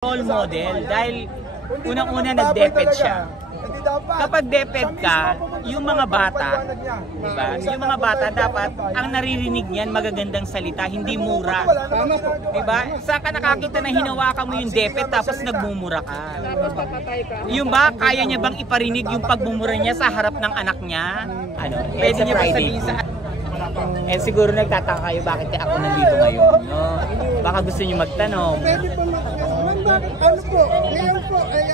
Role model dahil unang-una nag-DepEd siya. Kapag DepEd ka, yung mga bata, diba? Yung mga bata dapat ang naririnig niyan magagandang salita, hindi mura. Diba? Saan ka nakakita na hinawakan mo yung DepEd tapos nagmumura ka? Yung ba, kaya niya bang iparinig yung pagmumura niya sa harap ng anak niya? Ano? Pwede niya ba sabihin sa... And siguro nagtataka kayo bakit ako nandito ngayon, no? Baka gusto niyo magtanong. Pwede po ano po, ngayon po ay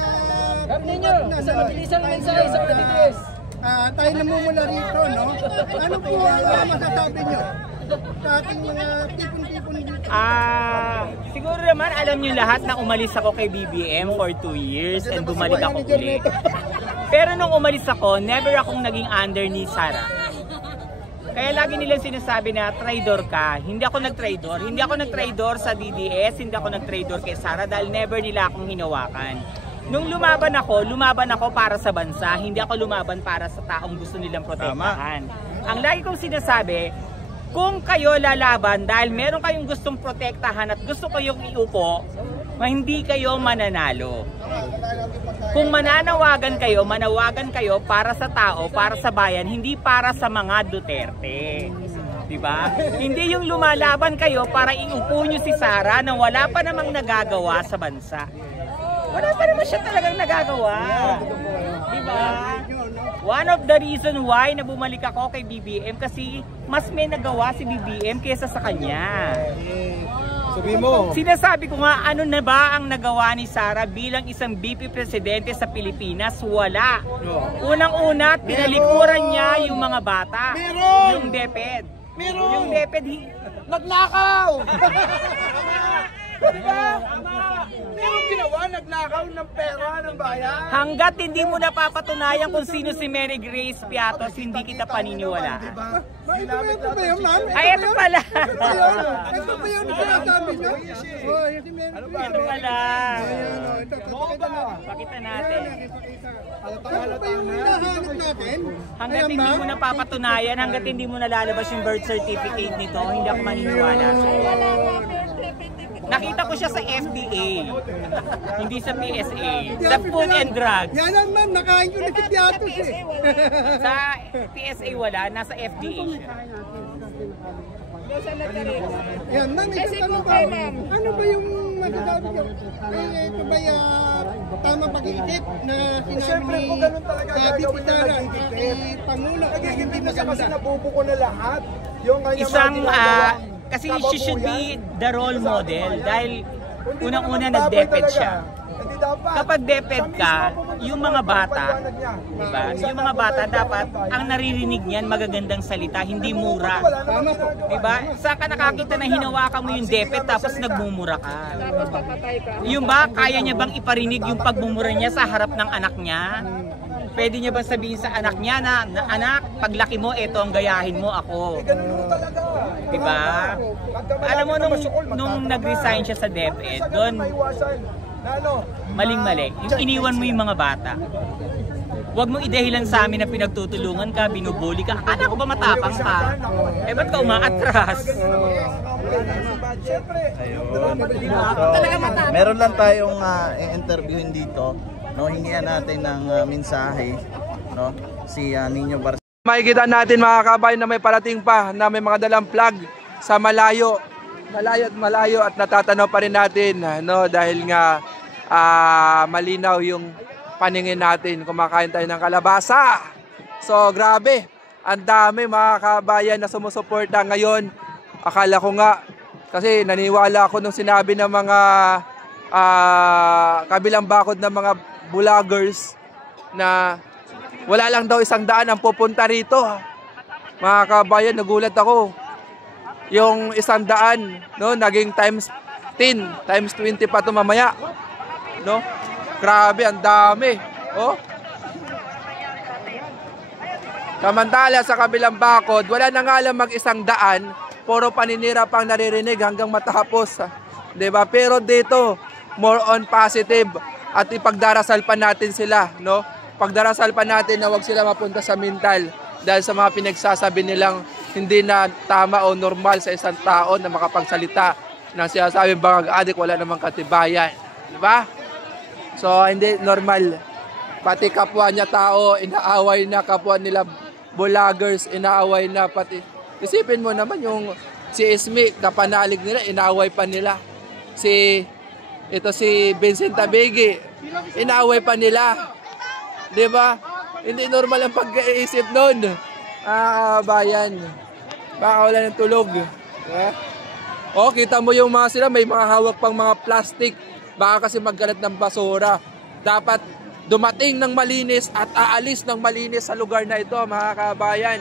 ninyo, sa mabilisang mensahe sa PBS. Tayo namumula rito, no? Ano po ang masasabi niyo sa ating mga tipon-tipon dito? Siguro naman alam niyo lahat na umalis ako kay BBM for 2 years and bumalik ako ulit. Pero nung umalis ako, never akong naging under ni Sara. Kaya lagi nilang sinasabi na traidor ka. Hindi ako nag-traidor. Hindi ako nag-traidor sa DDS, hindi ako nag-traidor kay Sara dahil never nila akong hinawakan. Nung lumaban ako para sa bansa. Hindi ako lumaban para sa taong gusto nilang protektahan. Ang lagi kong sinasabi, kung kayo lalaban dahil meron kayong gustong protektahan at gusto kayong iupo, hindi kayo mananalo. Kung manawagan kayo para sa tao, para sa bayan, hindi para sa mga Duterte. Diba? Hindi yung lumalaban kayo para iupo nyo si Sara na wala pa namang nagagawa sa bansa. Wala pa naman siya talagang nagagawa. Diba? One of the reason why na bumalik ako kay BBM kasi mas may nagawa si BBM kaysa sa kanya. Sabi mo. Sinasabi ko nga, ano na ba ang nagawa ni Sara bilang isang VP Presidente sa Pilipinas? Wala. Unang-una, pinalikuran niya yung mga bata. Yung DepEd. Yung DepEd, nagnakaw! Diba? Meron ginawa, nagnakaw ng pera ng bayan. hanggat hindi mo napapatunayan kung sino si Mary Grace Piatos, hindi kita paniniwalaan. Ito ba yun, ma'am? Ay, ito pala. Ito ba yun sinasabi niyo? Ito pala. Pakita natin. Ano ba yung hinahanap natin? Hanggat hindi mo napapatunayan, hanggat hindi mo nalalabas yung birth certificate nito, hindi ako maniniwala sa'yo. Nakita ko siya sa FDA, hindi sa PSA, sa Food and Drugs. Yan lang, ma'am, nakain ko na si Piatos eh. Sa PSA wala, nasa FDA siya. Yan, ma'am, ito ba? Ano ba yung masasabi ko? Ito ba yung tamang pag-iisip na sinabi ni Bibi Sara, Pangulo, hindi maganda? Kasi nabubuko na lahat. Isang, kasi she should be the role model dahil unang-una nag-DepEd siya. Kapag DepEd ka, yung mga bata, diba? Yung mga bata dapat ang naririnig niyan magagandang salita, hindi mura. Diba? Saan ka nakakita na hinawakan mo yung DepEd tapos nagmumura ka? Yung ba, kaya niya bang iparinig yung pagmumura niya sa harap ng anak niya? Pwede niya ba sabihin sa anak niya na anak, paglaki mo, ito ang gayahin mo ako. Diba? Alam mo, nung nag-resign siya sa DepEd, doon, maling-mali. Yung iniwan mo yung mga bata. Huwag mong idehilan sa amin na pinagtutulungan ka, binubuli ka. Akala ko ba matapang ka? Eh, ba't ka umaatras? Meron lang tayong interviewin dito. No, hingian natin ng mensahe, no, si Nino Barcelo. Makikita natin mga kabayan na may parating pa na may mga dalang flag sa malayo at natatanaw pa rin natin, no, dahil nga malinaw yung paningin natin, kumakain tayo ng kalabasa. So grabe, ang dami mga kabayan na sumusuporta ngayon. Akala ko nga, kasi naniwala ako nung sinabi ng mga kabilang bakod ng mga vloggers na wala lang daw 100 ang pupunta rito. Mga kabayan, nagulat ako. Yung 100, no, naging times 10, times 20 pa ito mamaya. No? Grabe, ang dami. Oh. Samantala sa kabilang bakod, wala na nga lang mag-100, puro paninira pang naririnig hanggang matapos. Diba? Pero dito, more on positive. At ipagdarasal pa natin sila, no? Pagdarasal pa natin na wag sila mapunta sa mental dahil sa mga pinagsasabi nilang hindi na tama o normal sa isang tao na makapagsalita ng sinasabing bangag adik, wala namang katibayan. Di ba? So, hindi normal. Pati kapwa niya tao, inaaway na kapwa nila vloggers, inaaway na pati. Isipin mo naman yung si Ismi, kapanalig nila, inaaway pa nila. Si Vincent Tabigi, inaaway pa nila. Di ba? Hindi normal ang pag-iisip nun. Bayan. Baka wala ng tulog. O, kita mo yung mga sila, may mga hawak pang mga plastic. Baka kasi magkalat ng basura. Dapat dumating ng malinis at aalis ng malinis sa lugar na ito, mga kabayan.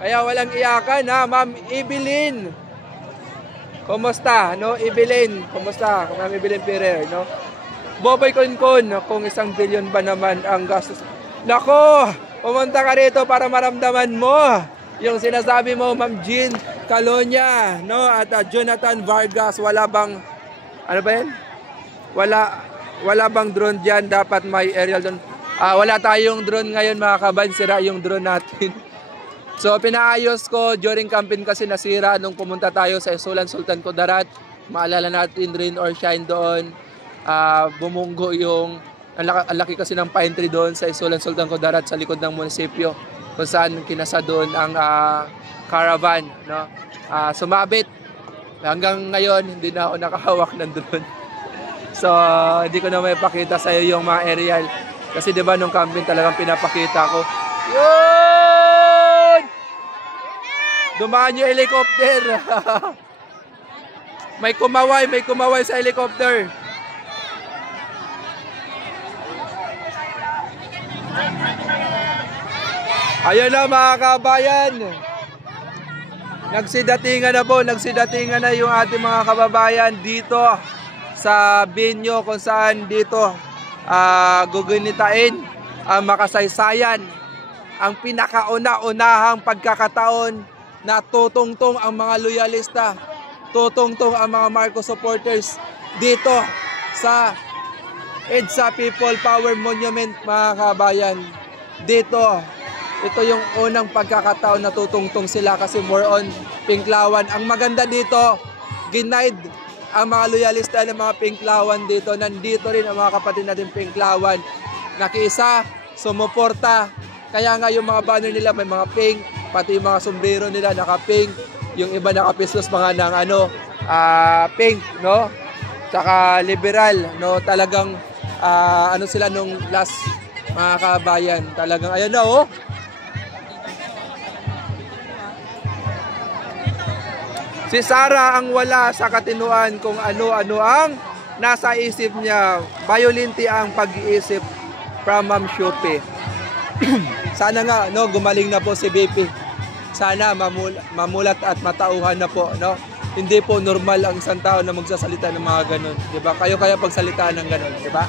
Kaya walang iyakan, ha, Ma'am Evelyn. Kumusta, no? Evelyn, kumusta? Ma'am Evelyn Ferrer, no? Boboy Konkon, kung 1 billion ba naman ang gastos. Nako, pumunta ka rito para maramdaman mo yung sinasabi mo, Ma'am Jean Calonia, no? At Jonathan Vargas, wala bang, ano ba yan? Wala bang drone dyan? Dapat may aerial drone. Wala tayong drone ngayon, mga kaban. Sira yung drone natin. So, pinaayos ko during campaign kasi nasira nung pumunta tayo sa Isulan Sultan Kudarat. Maalala natin, rain or shine doon. Bumunggo yung, ang laki kasi ng pine tree doon sa Isulan Sultan Kudarat sa likod ng munisipyo. Kung saan kinasa doon ang caravan. No? Sumabit. Hanggang ngayon, hindi na ako nakahawak ng drone. So, hindi ko na may pakita sa iyo yung mga aerial. Kasi 'di ba nung camping talagang pinapakita ko. Yun! Dumaan yung helicopter. may kumaway sa helicopter. Ayun na, mga kabayan. Nagsidatingan na yung ating mga kababayan dito sa Binyo, kung saan dito gugunitain ang makasaysayan, ang pinakauna-unahang pagkakataon na tutungtong ang mga loyalista, tutungtong ang mga Marcos supporters dito sa EDSA People Power Monument, mga kabayan. Dito, ito yung unang pagkakataon na tutungtong sila kasi more on Pinklawan. Ang maganda dito, ginaid ang mga loyalista ng mga Pinklawan dito. Nandito rin ang mga kapatid natin Pinklawan. Nakiisa, sumuporta. Kaya nga yung mga banner nila may mga pink, pati yung mga sombrero nila naka-pink. Yung iba naka-pistos mga ng pink, no? Tsaka liberal, no? Talagang ano sila nung last, mga kabayan. Talagang ayun na, oh. Si Sara ang wala sa katinuan kung ano-ano ang nasa isip niya. Violente ang pag-iisip from Ma'am Shupi. Sana nga, no, gumaling na po si BP. Sana mamulat at matauhan na po, no? Hindi po normal ang isang tao na magsasalita ng mga ganun, 'di ba? Kayo kaya pagsalitaan ng ganun, 'di ba?